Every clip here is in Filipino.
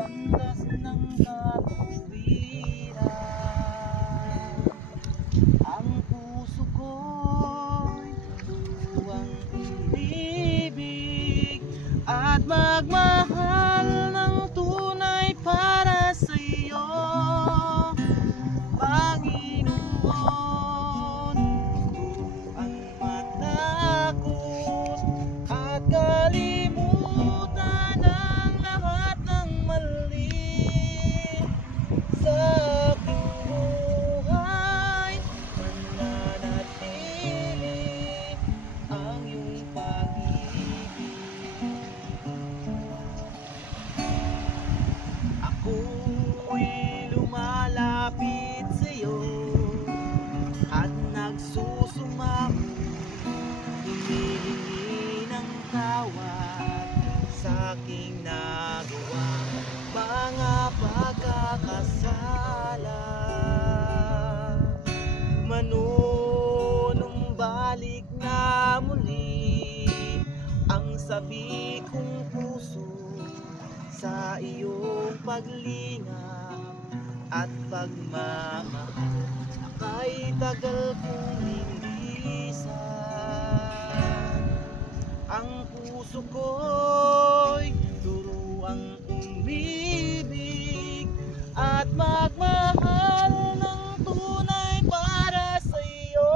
landas ng katuwiran. Ang puso ko'y tuwang ibig at magmahal ng tunay para sa iyo, Panginoon. Ang matakot at kalimutan ang lahat ng mali sa aking buhay. Mananatili ang iyong pag-ibig. Ako'y lumalapit sa iyo at nagsusumamo, humihingi ng tawad sa aking nagawang mga pagkakasala. Manunumbalik na muli ang sabi kong puso sa iyong paglingap at pagmamahal. Aka'y tagal kong linisan. Ang puso ko'y turuang umibig at magmahal ng tunay para sa iyo,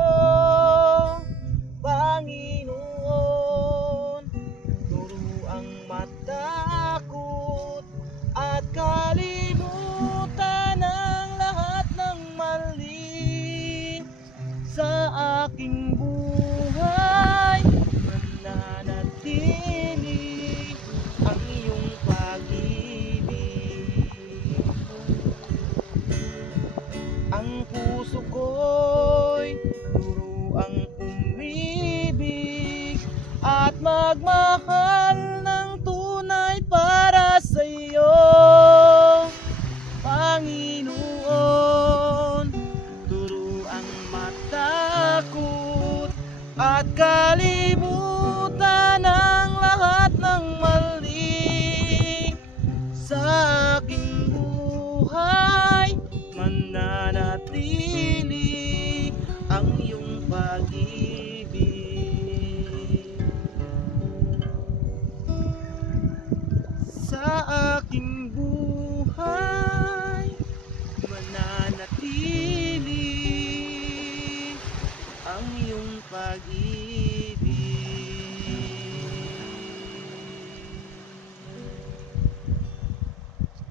Panginoon. Turuang matakot at kalimutan ang lahat ng mali sa aking buhay. Mananatili ang iyong pag-ibig. Ang puso ko'y turuang umibig at magmahal ng tunay para sa iyo, Panginoon. Turuang matakot at kalimutan ang lahat ng mali sa aking buhay. Mananatili ang iyong pag-ibig sa aking buhay. Mananatili ang iyong pag-ibig.